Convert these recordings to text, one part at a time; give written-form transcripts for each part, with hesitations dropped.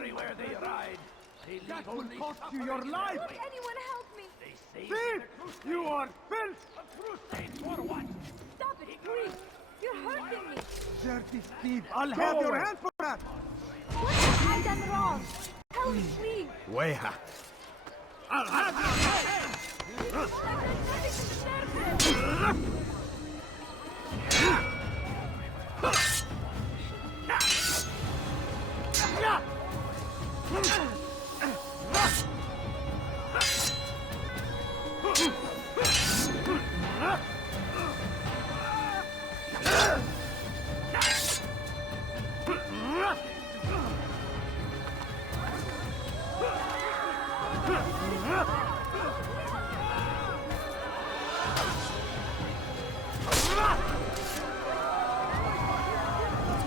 everywhere they ride. They leave That will only cost you suffering your in life! their Would wake. anyone help me? They say Thief! You are filth! a crusade for what? Stop it, please! You're hurting me! Dirty thief! I'll have your hand for that! What have I done wrong? Tell me, please! Weha! I'll have your head!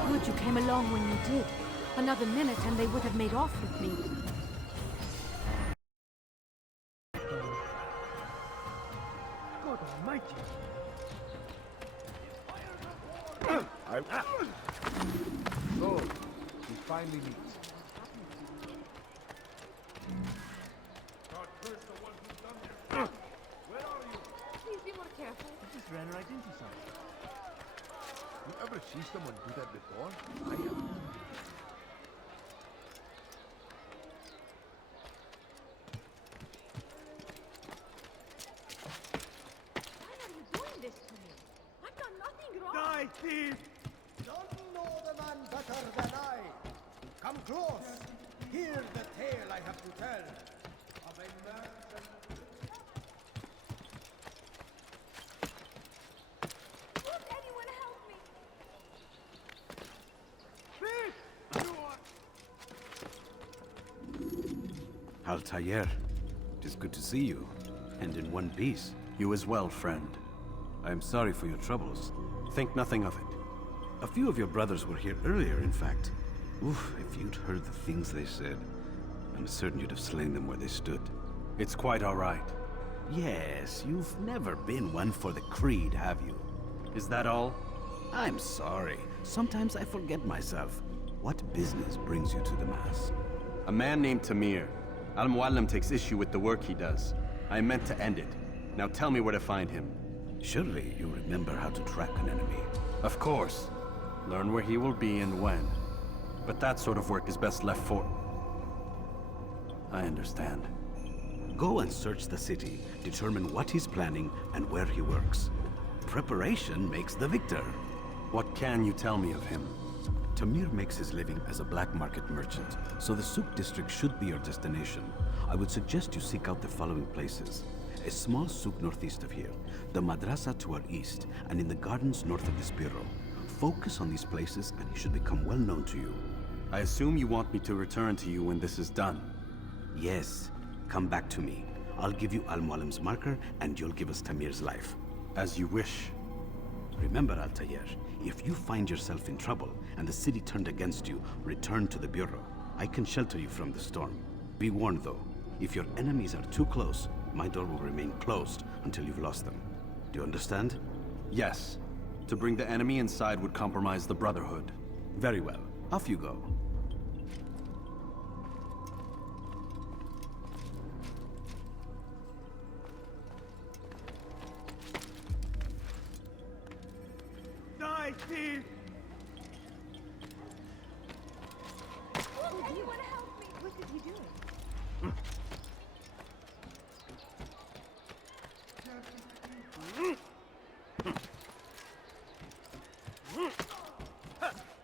Good you came along when you did. Another minute and they would have made off with me. God almighty! So, we finally meet. Please be more careful. Just ran right into something. You ever see someone do that before? I have. Why are you doing this to me? I've done nothing wrong. Die, thief! Don't know the man better than I. Come close. Hear the tale I have to tell of a merchant. Would anyone help me? Thief! You are... Altair, it is good to see you, and in one piece. You as well, friend. I am sorry for your troubles. Think nothing of it. A few of your brothers were here earlier, in fact. Oof, if you'd heard the things they said, I'm certain you'd have slain them where they stood. It's quite all right. Yes, you've never been one for the creed, have you? Is that all? I'm sorry. Sometimes I forget myself. What business brings you to the Mass? A man named Tamir. Al-Muallim takes issue with the work he does. I meant to end it. Now tell me where to find him. Surely you remember how to track an enemy. Of course. Learn where he will be and when. But that sort of work is best left for... I understand. Go and search the city, determine what he's planning and where he works. Preparation makes the victor. What can you tell me of him? Tamir makes his living as a black market merchant, so the souk district should be your destination. I would suggest you seek out the following places. A small souk northeast of here, the madrasa to our east, and in the gardens north of this bureau. Focus on these places and he should become well known to you. I assume you want me to return to you when this is done. Yes, come back to me. I'll give you Al-Muallim's marker and you'll give us Tamir's life. As you wish. Remember, Altair, if you find yourself in trouble and the city turned against you, return to the bureau. I can shelter you from the storm. Be warned though, if your enemies are too close, my door will remain closed until you've lost them. Do you understand? Yes. To bring the enemy inside would compromise the Brotherhood. Very well. Off you go. Die, thief! Would anyone help me? What did he do?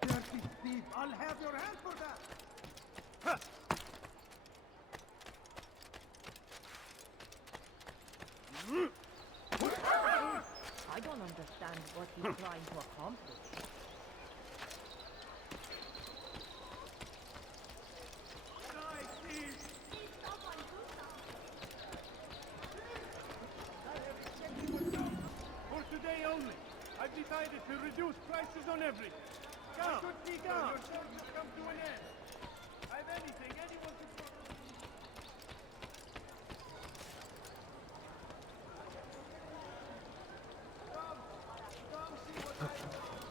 Dirty thief! I'll have your hand for that! I don't understand what he's trying to accomplish. Die, thief! For today only, I've decided to reduce prices on everything. Come, your service come to an end. I've anything anyone can... Come see what I...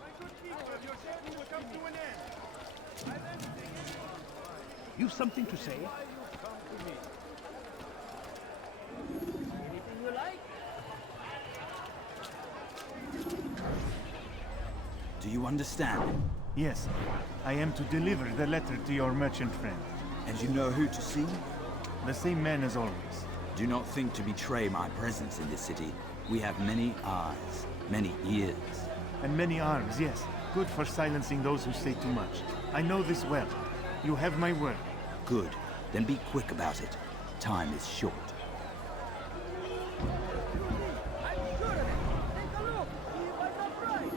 My good people, your service will come to an end. I've anything anyone can... You've something to say? Why you come to me? Anything you like? Do you understand? Yes, I am to deliver the letter to your merchant friend. And you know who to see? The same man as always. Do not think to betray my presence in this city. We have many eyes, many ears. And many arms, yes. Good for silencing those who say too much. I know this well. You have my word. Good. Then be quick about it. Time is short. I'm sure of it. Take a look. See if I'm not right.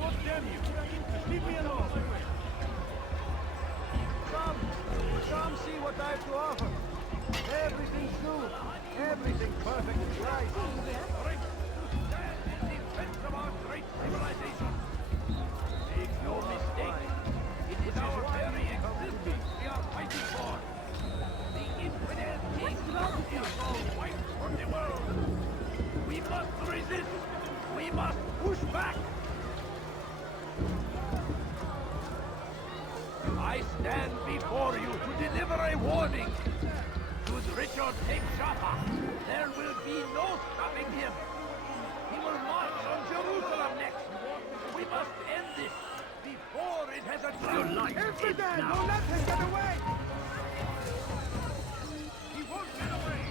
God damn you! Leave me alone! Come see what I have to offer. Everything's new. Everything perfectly right. Stand in defense of our great civilization. Make no mistake, it is our very existence we are fighting for. The infidel king is all wiped from the world. We must resist. We must push back. I stand before you to deliver a warning. Should Richard take Jaffa, there will be no stopping him. He will march on Jerusalem next. We must end this before it has a your life. Infidel! Don't let him get away! He won't get away.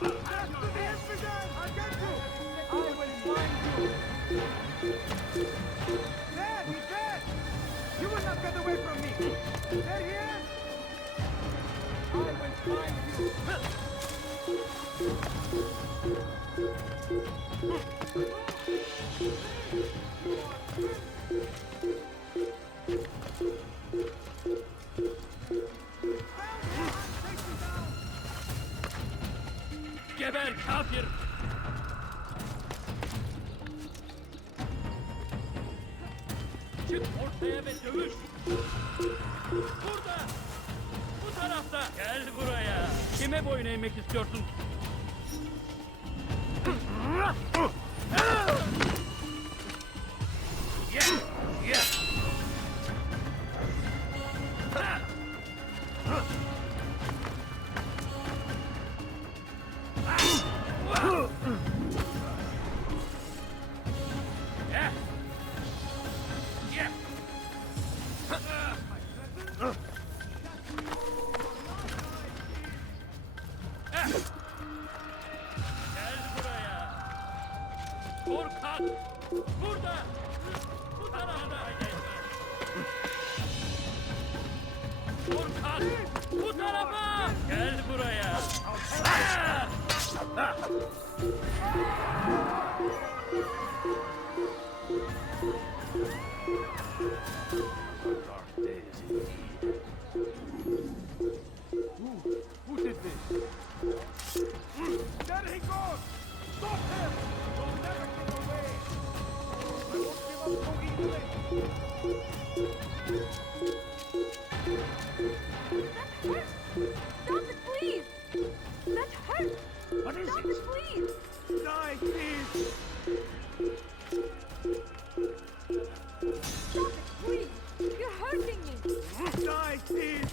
Back to the infidel! I'll get you! I will find you! There! He's dead! You will not get away from me! There he is! I will find you! Geber kafir! Çık ortaya ve dövüş! Burada! Bu tarafta! Gel buraya! Kime boyun eğmek istiyorsun? Yes! Yes! Yeah! Yeah! Gel buraya! Korkak! Burada! Bu tarafta! Korkak! Bu tarafa! Gel buraya! Dark days indeed. Who did this? There he goes! Stop him! He'll never get away! I won't give up so easily! That hurts! Stop it, please! That hurts! What is Stop it? it, please! Die, please! Stop it, please! You're hurting me! Die, please!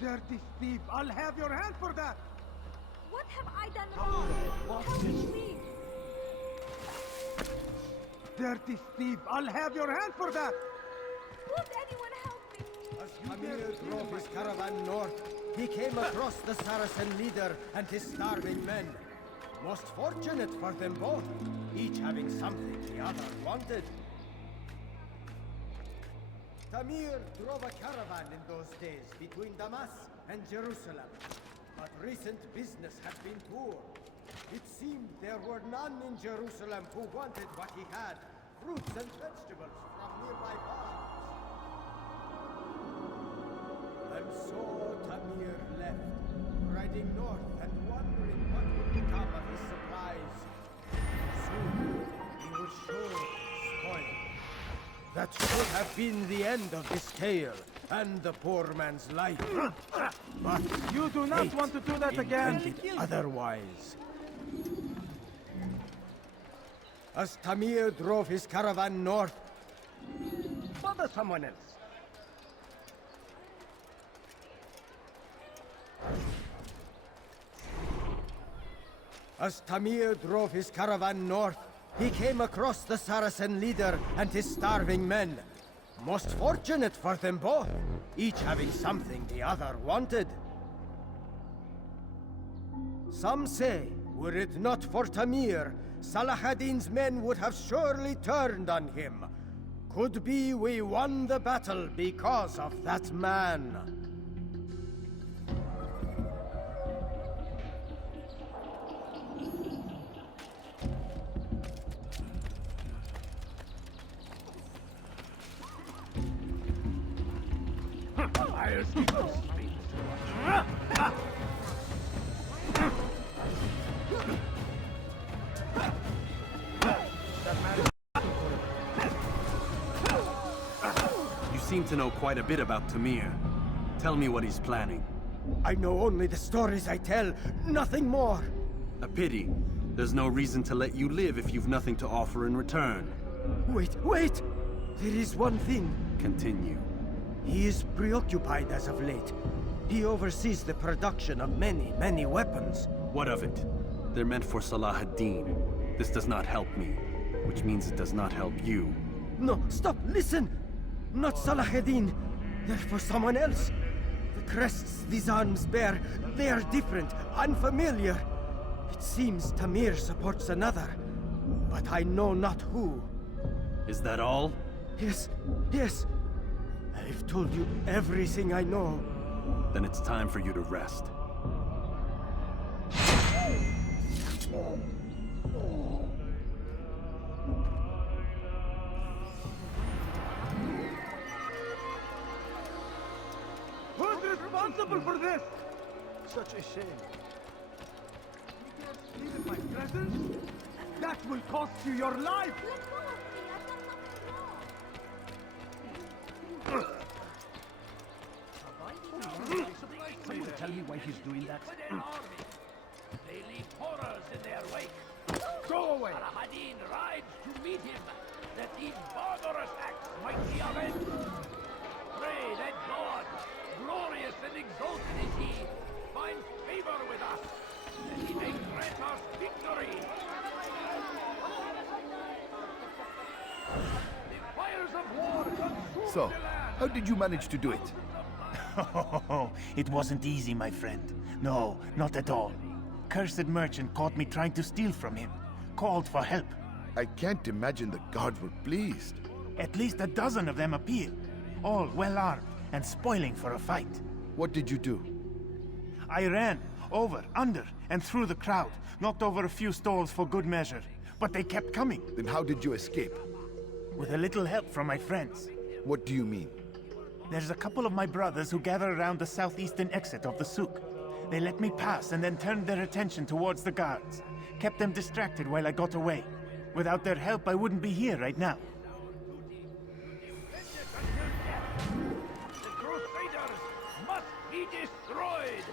Dirty thief! I'll have your hand for that! What have I done wrong? Help me, please! Dirty thief! I'll have your hand for that! Won't anyone help me? As Amir drove his caravan north, he came across the Saracen leader and his starving men. Most fortunate for them both, each having something the other wanted. Tamir drove a caravan in those days between Damas and Jerusalem. But recent business had been poor. It seemed there were none in Jerusalem who wanted what he had, fruits and vegetables from nearby farms. heading north and wondering what would become of his supplies. Soon, he would surely spoil. That should have been the end of this tale and the poor man's life. But You do not want to do that again. intended otherwise. As Tamir drove his caravan north, Bother someone else. As Tamir drove his caravan north, he came across the Saracen leader and his starving men. Most fortunate for them both, each having something the other wanted. Some say, were it not for Tamir, Salah ad-Din's men would have surely turned on him. Could be we won the battle because of that man. I'll keep those streets. You seem to know quite a bit about Tamir. Tell me what he's planning. I know only the stories I tell, nothing more. A pity. There's no reason to let you live if you've nothing to offer in return. Wait! There is one thing. Continue. He is preoccupied as of late. He oversees the production of many weapons. What of it? They're meant for Salah ad-Din. This does not help me, which means it does not help you. No, stop, listen! Not Salah ad-Din. They're for someone else. The crests these arms bear, they are different, unfamiliar. It seems Tamir supports another, but I know not who. Is that all? Yes. I've told you everything I know. Then it's time for you to rest. Who's responsible for this? Such a shame. You can't sleep in my presence? That will cost you your life! Someone tell me why he's doing that? They leave horrors in their wake. Go away! Salah ad-Din rides to meet him, that these barbarous acts might be avenged. Pray that God, glorious and exalted is he, finds favor with us, that he may grant us victory. The fires of war consume So, the land. how did you manage to do it? Oh, it wasn't easy, my friend. No, not at all. Cursed merchant caught me trying to steal from him. Called for help. I can't imagine the guards were pleased. At least a dozen of them appeared. All well armed and spoiling for a fight. What did you do? I ran over, under, and through the crowd. Knocked over a few stalls for good measure. But they kept coming. Then how did you escape? With a little help from my friends. What do you mean? There's a couple of my brothers who gather around the southeastern exit of the souk. They let me pass and then turned their attention towards the guards. Kept them distracted while I got away. Without their help, I wouldn't be here right now. The Crusaders must be destroyed!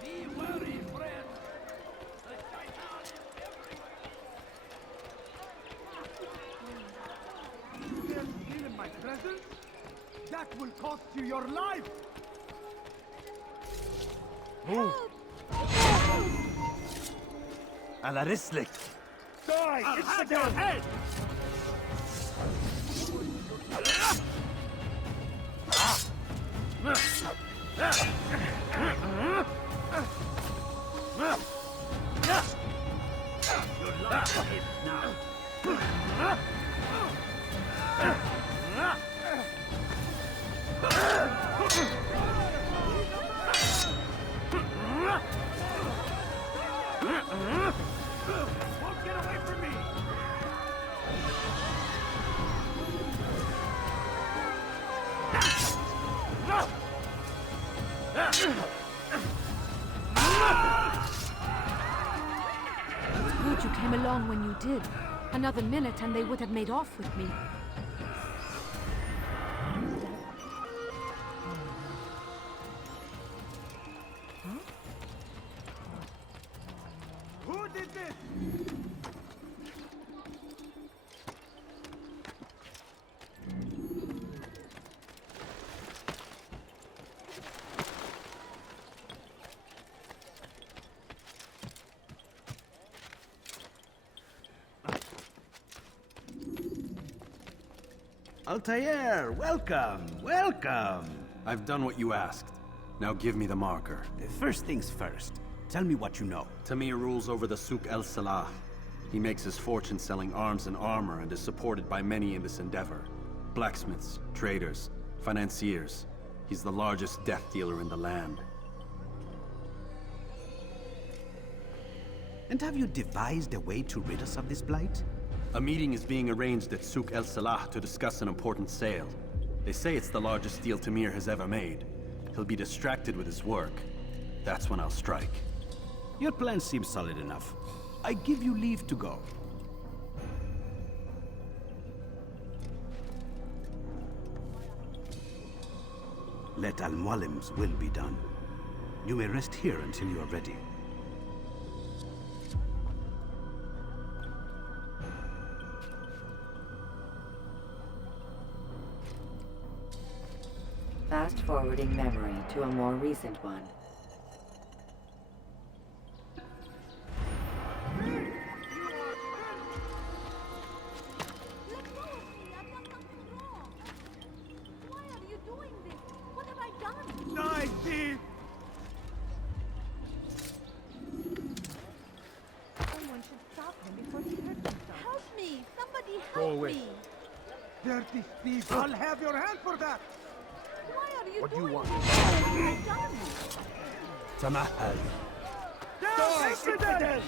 Be wary, friends! The shaitan is everywhere! You dare steal in my presence? That will cost you your life! Ala rislik! Die! It's the devil! Head! Your life is now! Won't get away from me! Another minute and they would have made off with me. Who did this? Altair, welcome, welcome. I've done what you asked. Now give me the marker. First things first, tell me what you know. Tamir rules over the Souk El Salah. He makes his fortune selling arms and armor and is supported by many in this endeavor. Blacksmiths, traders, financiers. He's the largest death dealer in the land. And have you devised a way to rid us of this blight? A meeting is being arranged at Souk El Salah to discuss an important sale. They say it's the largest deal Tamir has ever made. He'll be distracted with his work. That's when I'll strike. Your plan seems solid enough. I give you leave to go. Let Al-Mualim's will be done. You may rest here until you are ready. Fast-forwarding memory to a more recent one. Let go of me! I've done nothing wrong! Why are you doing this? What have I done? Die, thief! Someone should stop him before he hurts himself. Help me! Somebody Go help away. me! Dirty thief! I'll have your hand for that! Why are you What do you doing want? this? What have I done? Tamahal. Die, infidel!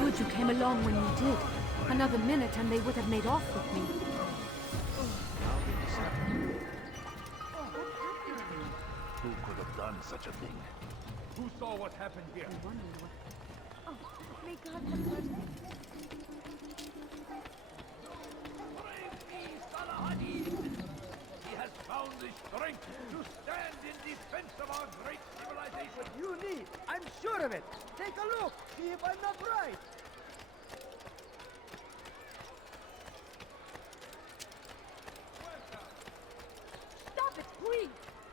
Good you came along when you did. Another minute and they would have made off with me. Who could have done such a thing? Who saw what happened here? Oh, may God have mercy. Praise be Salahadin! He has found the strength to stand in defense of our great civilization. You need. I'm sure of it. Take a look. See if I'm not right. Stop it, please!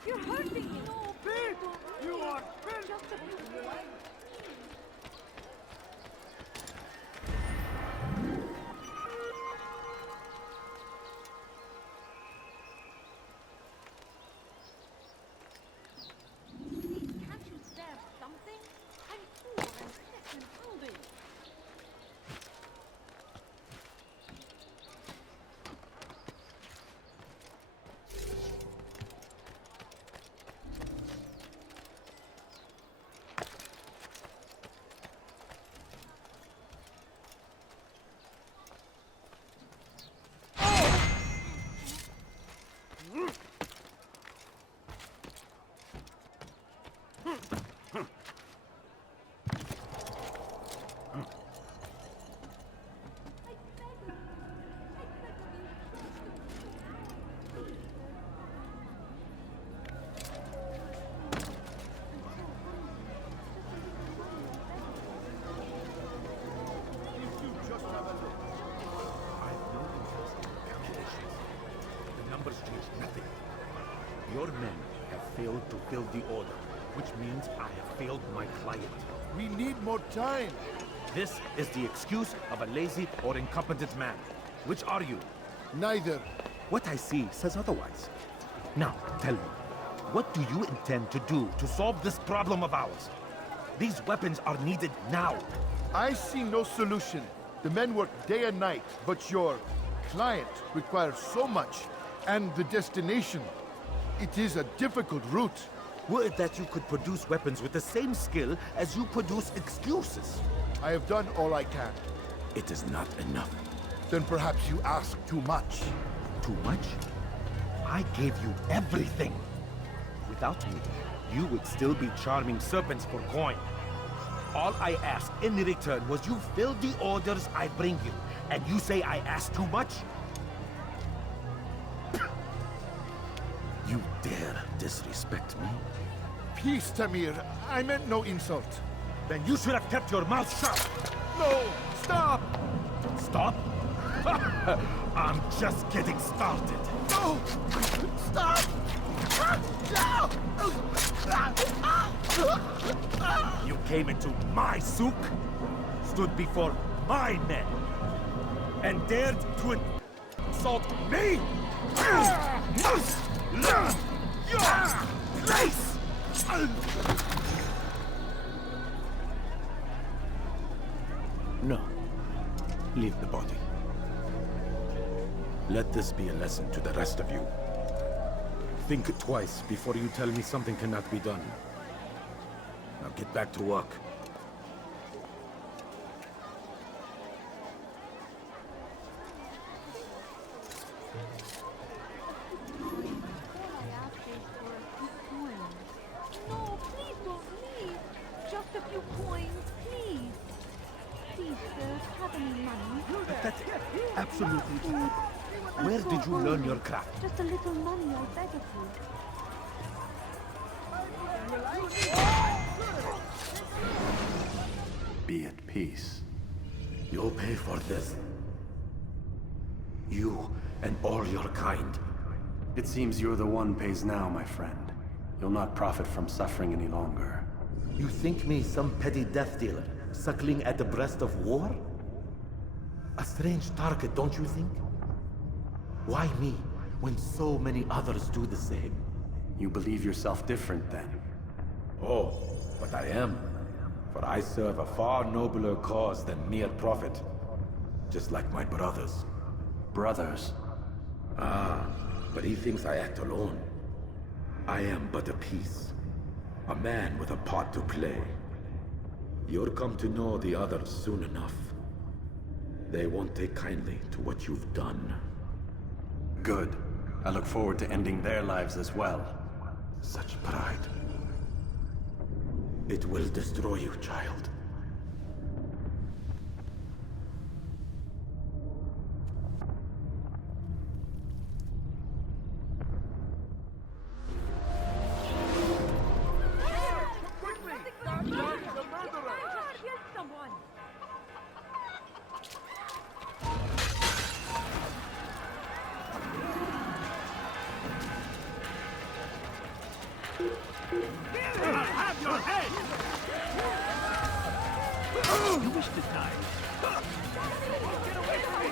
You're hurting me! No, Thief! don't. You are Just a few more. Can't you spare something? I'm poor and sick and hungry. The numbers change nothing. Your men have failed to fill the order, which means I have failed my client. We need more time. This is the excuse of a lazy or incompetent man. Which are you? Neither. What I see says otherwise. Now, tell me, what do you intend to do to solve this problem of ours? These weapons are needed now. I see no solution. The men work day and night, but your client requires so much, and the destination. It is a difficult route. Were it that you could produce weapons with the same skill as you produce excuses. I have done all I can. It is not enough. Then perhaps you ask too much. Too much? I gave you everything. Without me, you would still be charming serpents for coin. All I asked in return was you fill the orders I bring you, and you say I asked too much? You dare disrespect me? Peace, Tamir. I meant no insult. Then you should have kept your mouth shut! No! Stop! Stop? I'm just getting started. No! Stop! You came into my souk, stood before my men, and dared to insult me? You must learn your place! No. Leave the body. Let this be a lesson to the rest of you. Think twice before you tell me something cannot be done. Now get back to work. No, please don't leave. Just a few coins, please. Please, sir, have any money? Pathetic. Absolutely pathetic. Where I'm did so you learn old. your craft? Just a little money, I beg of you. Be at peace. You'll pay for this. You and all your kind. It seems you're the one pays now, my friend. You'll not profit from suffering any longer. You think me some petty death dealer, suckling at the breast of war? A strange target, don't you think? Why me, when so many others do the same? You believe yourself different, then? Oh, but I am. For I serve a far nobler cause than mere profit. Just like my brothers. Brothers? Ah, but he thinks I act alone. I am but a piece. A man with a part to play. You'll come to know the others soon enough. They won't take kindly to what you've done. Good. I look forward to ending their lives as well. Such pride. It will destroy you, child. You wish to die? Get away from me!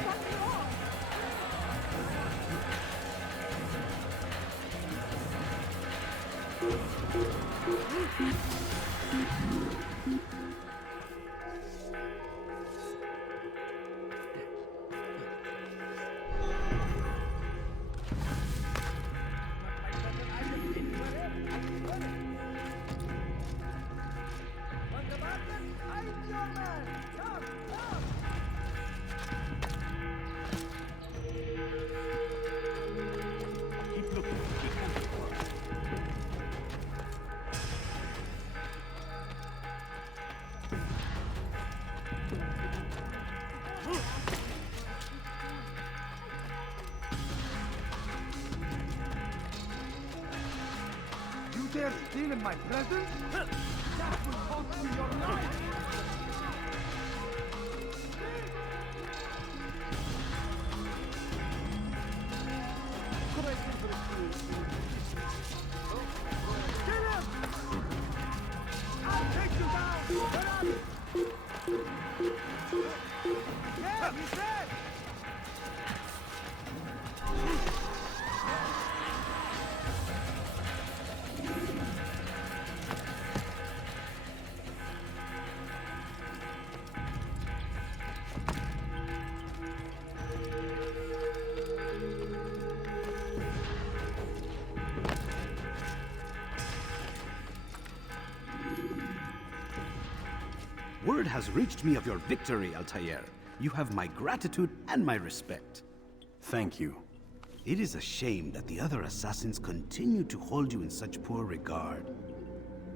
Keep looking. You dare steal in my presence? That will cost you your life! Kill him! I'll take you down! Get up! Yeah, he's dead! Word has reached me of your victory, Altair. You have my gratitude and my respect. Thank you. It is a shame that the other assassins continue to hold you in such poor regard.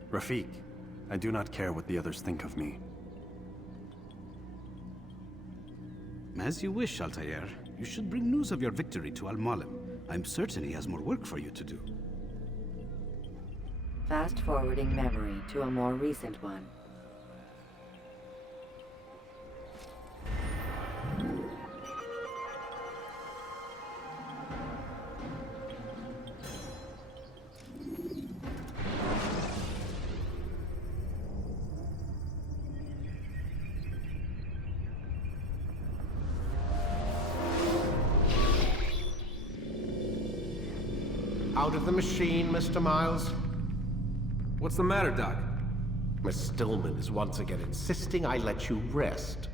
Rafik, I do not care what the others think of me. As you wish, Altair. You should bring news of your victory to Al-Malim. I'm certain he has more work for you to do. Fast-forwarding memory to a more recent one. Out of the machine, Mr. Miles. What's the matter, Doc? Miss Stillman is once again insisting I let you rest.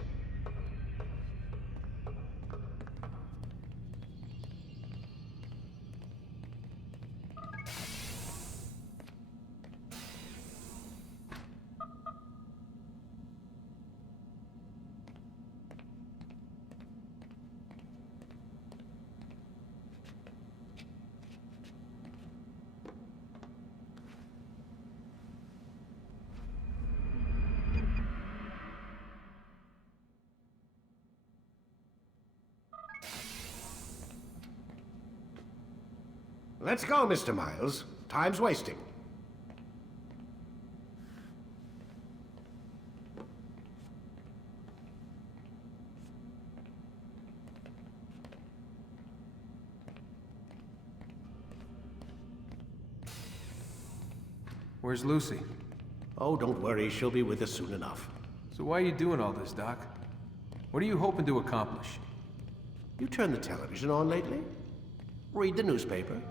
Let's go, Mr. Miles. Time's wasting. Where's Lucy? Oh, don't worry. She'll be with us soon enough. So why are you doing all this, Doc? What are you hoping to accomplish? You turned the television on lately? Read the newspaper?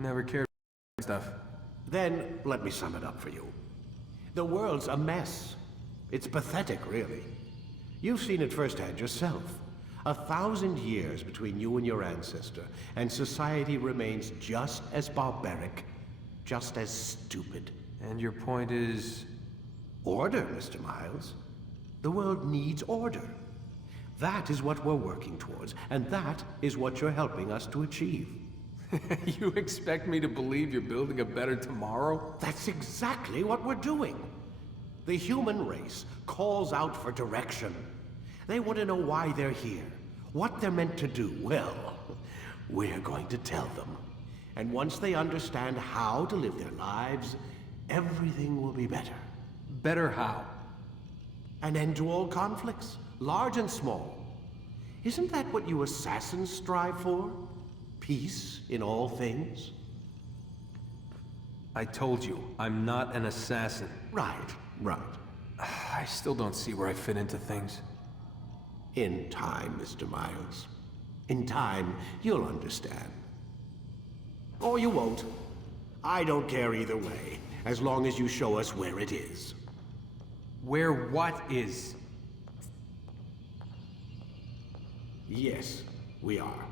Never cared for stuff. Then, let me sum it up for you. The world's a mess. It's pathetic, really. You've seen it firsthand yourself. 1,000 years between you and your ancestor, and society remains just as barbaric, just as stupid. And your point is? Order, Mr. Miles. The world needs order. That is what we're working towards, and that is what you're helping us to achieve. You expect me to believe you're building a better tomorrow? That's exactly what we're doing. The human race calls out for direction. They want to know why they're here, what they're meant to do. Well, we're going to tell them. And once they understand how to live their lives, everything will be better. Better how? An end to all conflicts, large and small. Isn't that what you assassins strive for? Peace in all things? I told you, I'm not an assassin. Right. I still don't see where I fit into things. In time, Mr. Miles. In time, you'll understand. Or you won't. I don't care either way, as long as you show us where it is. Where what is? Yes, we are.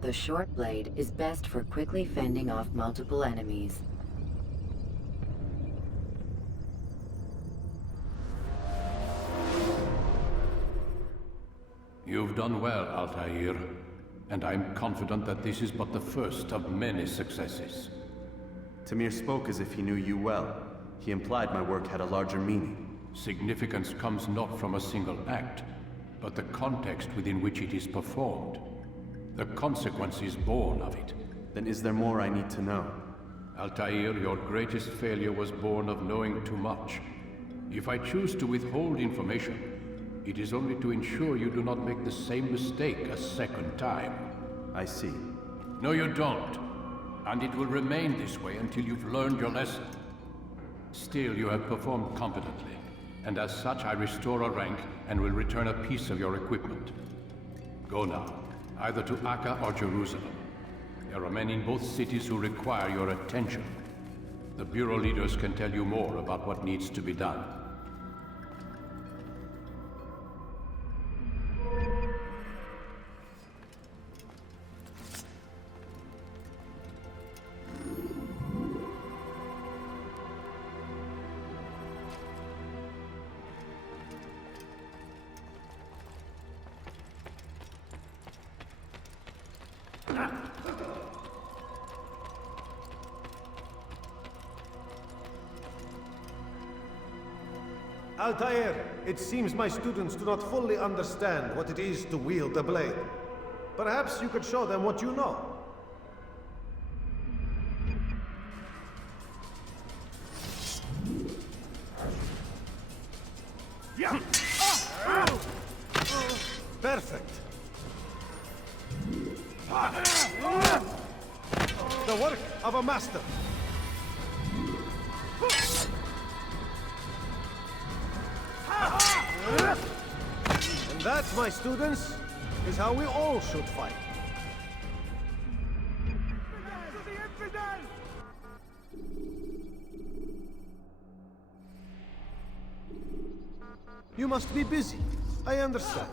The short blade is best for quickly fending off multiple enemies. You've done well, Altair, and I'm confident that this is but the first of many successes. Tamir spoke as if he knew you well. He implied my work had a larger meaning. Significance comes not from a single act, but the context within which it is performed. The consequences born of it. Then is there more I need to know? Altair, your greatest failure was born of knowing too much. If I choose to withhold information, it is only to ensure you do not make the same mistake a second time. I see. No, you don't. And it will remain this way until you've learned your lesson. Still, you have performed competently, and as such I restore a rank and will return a piece of your equipment. Go now, either to Akka or Jerusalem. There are men in both cities who require your attention. The Bureau leaders can tell you more about what needs to be done. Altair, it seems my students do not fully understand what it is to wield the blade. Perhaps you could show them what you know. Yeah. Perfect. The work of a master. And that, my students, is how we all should fight. You must be busy. I understand.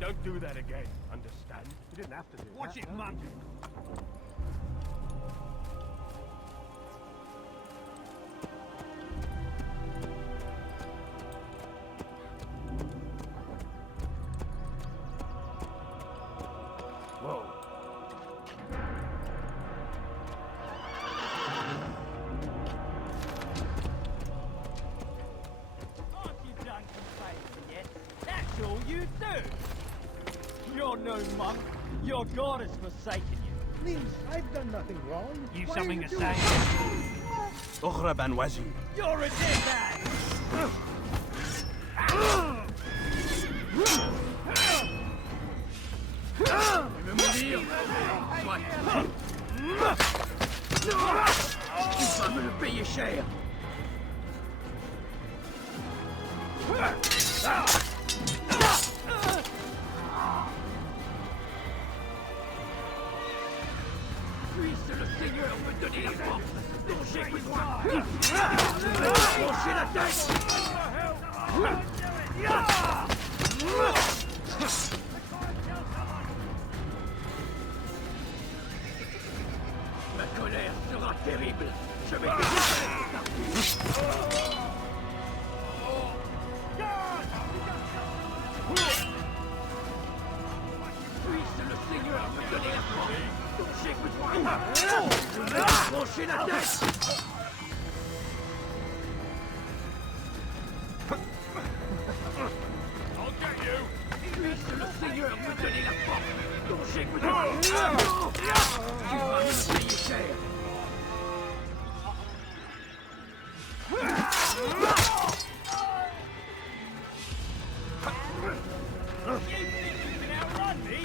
Don't do that again, understand? You didn't have to do Watch that. it, man. Whoa. Aren't you done complaining yet? That's all you do! You're no monk. Your god has forsaken you. Please, I've done nothing wrong. You Why something are you to doing say? أخرى بنوازي. You're a dead man! I'm gonna be your share. Puisse le Seigneur me donner la force dont j'ai besoin. Lâchez la tête. Ma colère sera terrible. Je vais Puisse le Seigneur me donner la force dont j'ai besoin. Lâchez la tête. j'ai besoin. Tu vas me payer cher.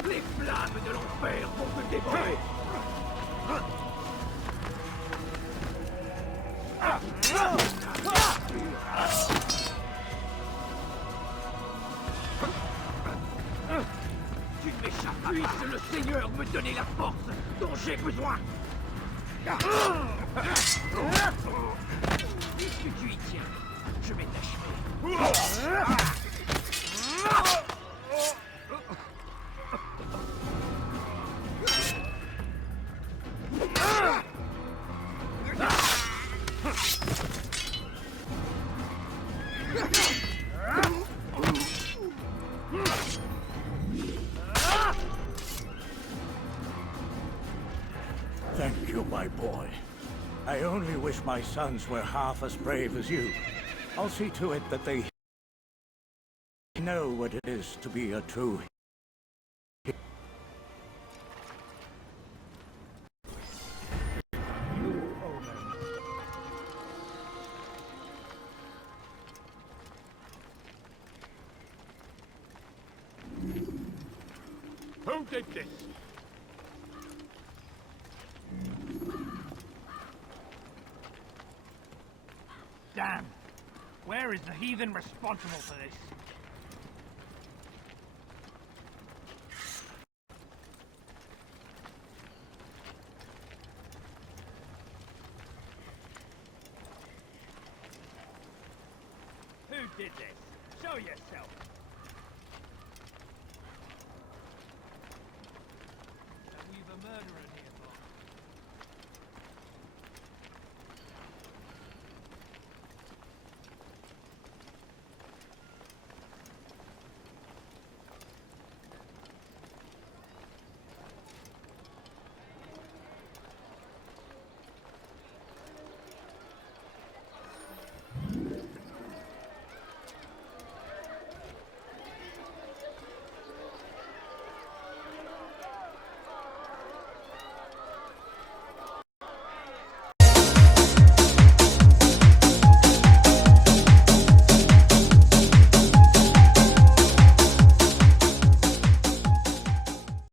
Les flammes de l'enfer vont te dévorer. Tu ne m'échappes pas. Puisse le Seigneur me donner la force dont j'ai besoin. Puisque tu y tiens, je vais t'achever. Thank you, my boy. I only wish my sons were half as brave as you. I'll see to it that they know what it is to be a true Who did this? Damn! Where is the heathen responsible for this? Who did this? Show yourself!